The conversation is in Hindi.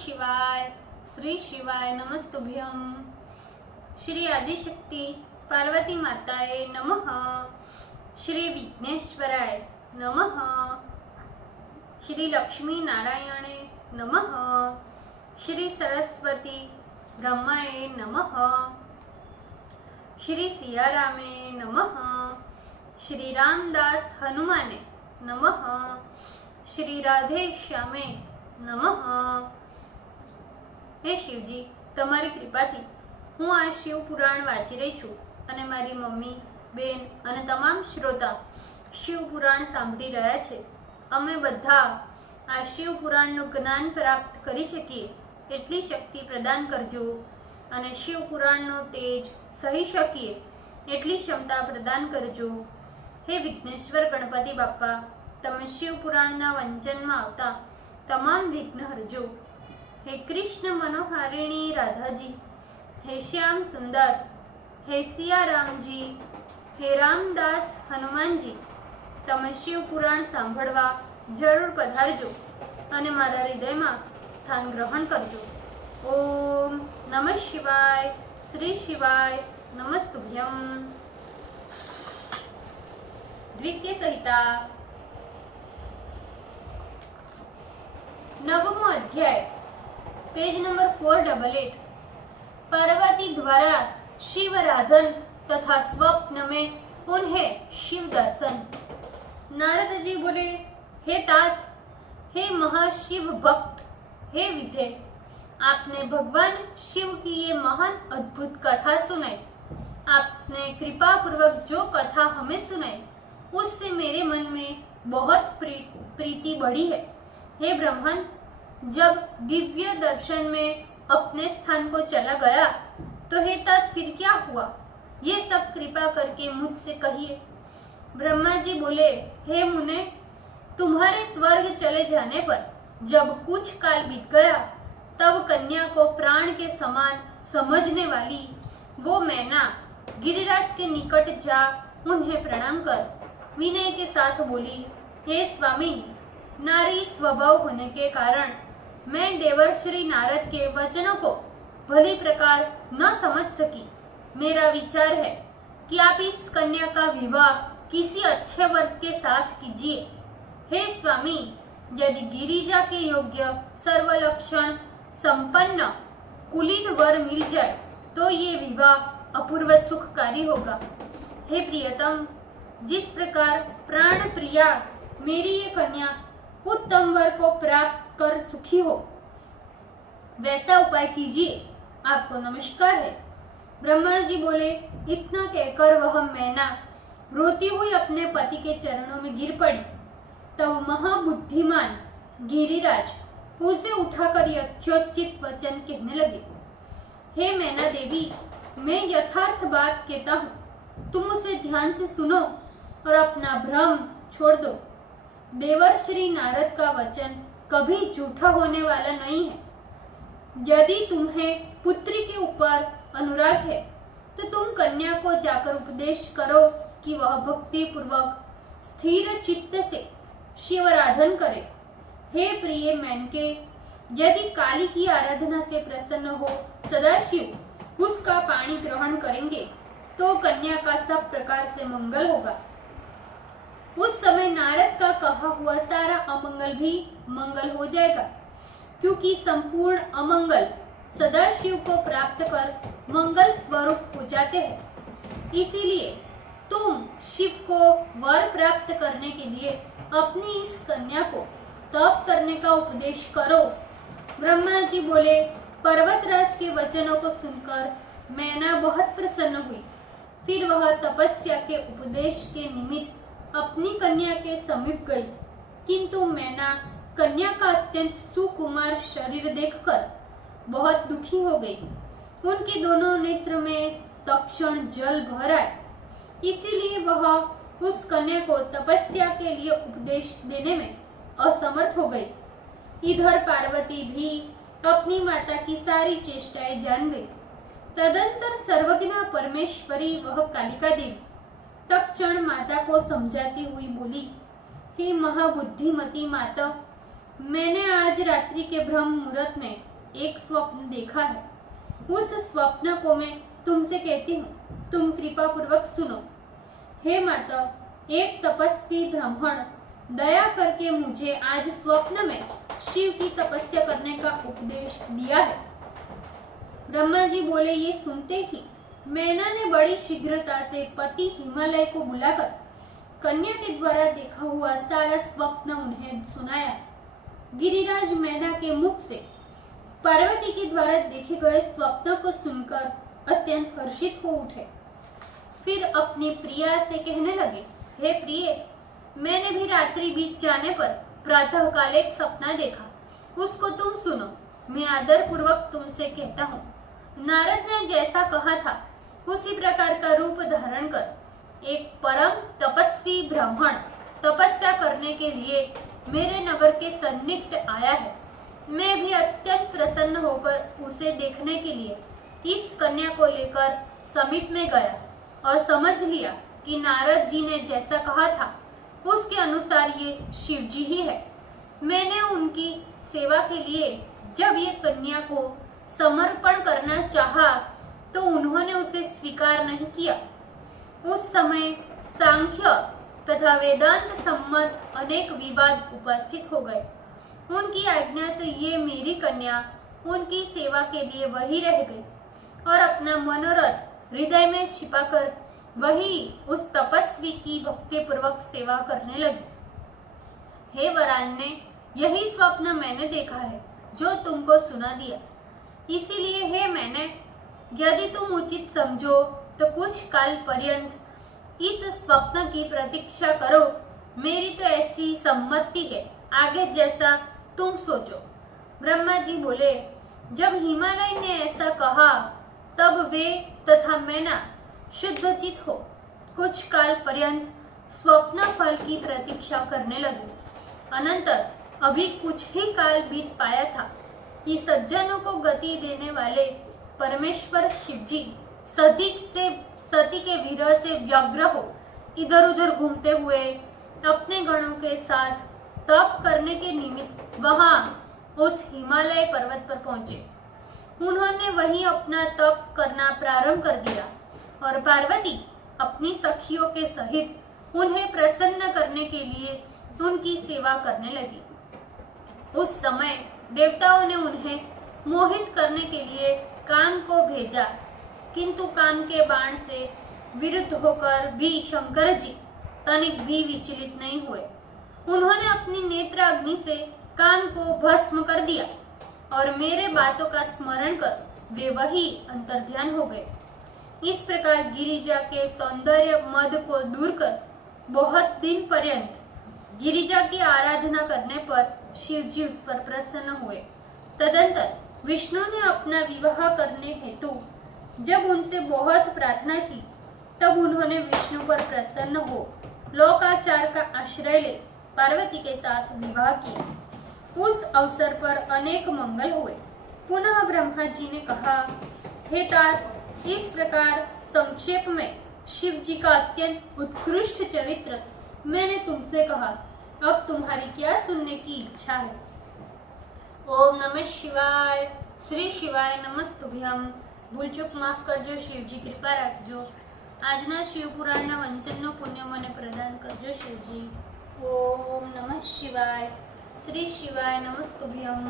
शिवाय। श्री शिवाय नमस्तुभ्यम। श्री आदिशक्ति पार्वती माताए नमः। श्री विघ्नेश्वराय नमः। श्री लक्ष्मी नारायणे नमः। श्री सरस्वती ब्रह्माए नमः। श्री सियारामे नमः। श्री रामदास हनुमाने नमः। श्री राधे श्यामे नमः। हे शिवजी, તમારી કૃપાથી હું આ શિવ પુરાણ વાંચી રહી છું અને મારી મમ્મી, બેન અને તમામ શ્રોતા શિવ પુરાણ સાંભળી રહ્યા છે। અમે બધા આ શિવ પુરાણનું જ્ઞાન પ્રાપ્ત કરી શકીએ એટલી શક્તિ પ્રદાન કરજો અને શિવ પુરાણનો તેજ સહી શકીએ એટલી ક્ષમતા પ્રદાન કરજો। હે વિઘ્નેશ્વર ગણપતિ બાપ્પા, તમે શિવ પુરાણના વંચનમાં આવતા તમામ વિઘ્ન હરજો। हे कृष्ण मनोहारिणी राधा जी, हे श्याम सुंदर, हे सिया राम जी, हे रामदास हनुमान जी, તમે શિવ પુરાણ સાંભળવા જરૂર પધારજો અને મારા હૃદયમાં સ્થાન ગ્રહણ કરજો। ઓમ નમઃ શિવાય। શ્રી શિવાય નમસ્તુભ્યમ। દ્વિતીય સંહિતા નવમો અધ્યાય, पेज नंबर 488। पार्वती द्वारा शिव राधन तथा स्वप्न में उन्हें शिव दर्शन। नारद जी बोले, हे तात, हे महाशिव भक्त, हे विधे, आपने भगवान शिव की ये महान अद्भुत कथा सुनाई। आपने कृपा पूर्वक जो कथा हमें सुनाई उससे मेरे मन में बहुत प्रीति बढ़ी है। हे ब्रह्मन, जब दिव्य दर्शन में अपने स्थान को चला गया तो हे तात फिर क्या हुआ, ये सब कृपा करके मुझसे कहिए। ब्रह्मा जी बोले, हे मुने, तुम्हारे स्वर्ग चले जाने पर जब कुछ काल बीत गया तब कन्या को प्राण के समान समझने वाली वो मैना गिरिराज के निकट जा उन्हें प्रणाम कर विनय के साथ बोली, हे स्वामी, नारी स्वभाव होने के कारण मैं देवर्षि नारद के वचनों को भली प्रकार न समझ सकी। मेरा विचार है कि आप इस कन्या का विवाह किसी अच्छे वर के साथ कीजिए। हे स्वामी, यदि गिरिजा के योग्य सर्वलक्षण संपन्न कुलीन वर मिल जाए तो ये विवाह अपूर्व सुखकारी होगा। हे प्रियतम, जिस प्रकार प्राण प्रिया मेरी ये कन्या उत्तम वर को प्राप्त कर सुखी हो वैसा उपाय कीजिए। आपको नमस्कार है। ब्रह्मा जी बोले, इतना कहकर वह मैना रोती हुई अपने पति के चरणों में गिर पड़ी। तब महाबुद्धिमान गिरिराज उसे उठाकर यथोचित वचन कहने लगे, हे मैना देवी, मैं यथार्थ बात कहता हूँ, तुम उसे ध्यान से सुनो और अपना भ्रम छोड़ दो। देवर्षि नारद का वचन कभी झूठा होने वाला नहीं है। यदि तुम्हें पुत्री के ऊपर अनुराग है तो तुम कन्या को जाकर उपदेश करो कि वह भक्ति पूर्वक स्थिर चित्त से शिव आराधन करे। हे प्रिय मैनके, यदि काली की आराधना से प्रसन्न हो सदाशिव उसका पानी ग्रहण करेंगे तो कन्या का सब प्रकार से मंगल होगा। उस समय नारद का कहा हुआ सारा अमंगल भी मंगल हो जाएगा, क्योंकि संपूर्ण अमंगल सदाशिव को प्राप्त कर मंगल स्वरूप हो जाते हैं। इसीलिए तुम शिव को वर प्राप्त करने के लिए अपनी इस कन्या को तप करने का उपदेश करो। ब्रह्मा जी बोले, पर्वतराज के वचनों को सुनकर मैना बहुत प्रसन्न हुई। फिर वह तपस्या के उपदेश के निमित्त अपनी कन्या के समीप गई, किंतु मैना कन्या का अत्यंत सुकुमार शरीर देखकर बहुत दुखी हो गई। उनके दोनों नेत्र में तत्क्षण जल भर आए, इसीलिए वह उस कन्या को तपस्या के लिए उपदेश देने में असमर्थ हो गई। इधर पार्वती भी अपनी माता की सारी चेष्टाएं जान गई। तदंतर सर्वज्ञ परमेश्वरी वह कालिका देवी तत्क्षण माता को समझाती हुई बोली, हे महाबुद्धिमती माता, मैंने आज रात्रि के ब्रह्म मुहूर्त में एक स्वप्न देखा है। उस स्वप्न को मैं तुमसे कहती हूँ, तुम कृपा पूर्वक सुनो। हे माता, एक तपस्वी ब्राह्मण दया करके मुझे आज स्वप्न में शिव की तपस्या करने का उपदेश दिया है। ब्रह्मा जी बोले, ये सुनते ही मैना ने बड़ी शीघ्रता से पति हिमालय को बुलाकर कन्या के द्वारा देखा हुआ सारा स्वप्न उन्हें सुनाया। गिरिराज मैना के मुख से पार्वती के द्वारा देखे गए स्वप्न को सुनकर अत्यंत हर्षित हो उठे। फिर अपनी प्रिया से कहने लगे, हे प्रिय, मैंने भी रात्रि बीत जाने पर प्रातः काल एक सपना देखा, उसको तुम सुनो। मैं आदर पूर्वक तुमसे कहता हूँ। नारद ने जैसा कहा था उसी प्रकार का रूप धारण कर एक परम तपस्वी ब्राह्मण तपस्या करने के लिए मेरे नगर के सन्निकट आया है। मैं भी अत्यंत प्रसन्न होकर उसे देखने के लिए इस कन्या को लेकर समीप में गया और समझ लिया कि नारद जी ने जैसा कहा था उसके अनुसार ये शिव जी ही है। मैंने उनकी सेवा के लिए जब ये कन्या को समर्पण करना चाहा तो उन्होंने उसे स्वीकार नहीं किया। उस समय सांख्य तथा वेदांत सम्मत अनेक विवाद उपस्थित हो गए। उनकी आज्ञा से ये मेरी कन्या उनकी सेवा के लिए वही रह गई और अपना मनोरथ हृदय में छिपाकर वही उस तपस्वी की भक्ति पूर्वक सेवा करने लगी। हे वरान्य, यही स्वप्न मैंने देखा है जो तुमको सुना दिया। इसीलिए हे मैंने, यदि तुम उचित समझो तो कुछ काल पर्यंत इस स्वप्न की प्रतीक्षा करो। मेरी तो ऐसी सम्मति है, आगे जैसा तुम सोचो। ब्रह्मा जी बोले, जब हिमालय ने ऐसा कहा तब वे तथा मैना शुद्धचित हो कुछ काल पर्यंत स्वप्न फल की प्रतीक्षा करने लगे। अनंतर अभी कुछ ही काल बीत पाया था कि सज्जनों को गति देने वाले परमेश्वर शिवजी सती के विरह से व्यग्र हो इधर उधर घूमते हुए अपने गणों के साथ तप करने के निमित्त वहां उस हिमालय पर्वत पर पहुंचे। उन्होंने वहीं अपना तप करना प्रारंभ कर दिया और पार्वती अपनी सखियों के सहित उन्हें प्रसन्न करने के लिए उनकी सेवा करने लगी। उस समय देवताओं ने उन्हें मोहित करने के लिए काम को भेजा, किंतु काम के बाण से विरुद्ध होकर भी शंकर जी तनिक भी विचलित नहीं हुए। उन्होंने अपनी नेत्र अग्नि से काम को भस्म कर दिया और मेरे बातों का स्मरण कर वे वही अंतर्ध्यान हो गए। इस प्रकार गिरिजा के सौंदर्य मद को दूर कर बहुत दिन पर्यंत गिरिजा की आराधना करने पर शिव जी उस पर प्रसन्न हुए। तदंतर विष्णु ने अपना विवाह करने हेतु जब उनसे बहुत प्रार्थना की तब उन्होंने विष्णु पर प्रसन्न हो लोकाचार का आश्रय ले पार्वती के साथ विवाह किया। उस अवसर पर अनेक मंगल हुए। पुनः ब्रह्मा जी ने कहा, हे तात, इस प्रकार संक्षेप में शिव जी का अत्यंत उत्कृष्ट चरित्र मैंने तुमसे कहा। अब तुम्हारी क्या सुनने की इच्छा है? ओम नमः शिवाय। श्री शिवाय नमस्तुभ्यम। भूल चूक माफ करजो, शिवजी कृपा રાખજો। આજના શિવ પુરાણના વંચનનો પુણ્ય મને પ્રદાન કરજો શિવજી। ઓમ નમઃ શિવાય। શ્રી શિવાય નમસ્તુભ્યમ।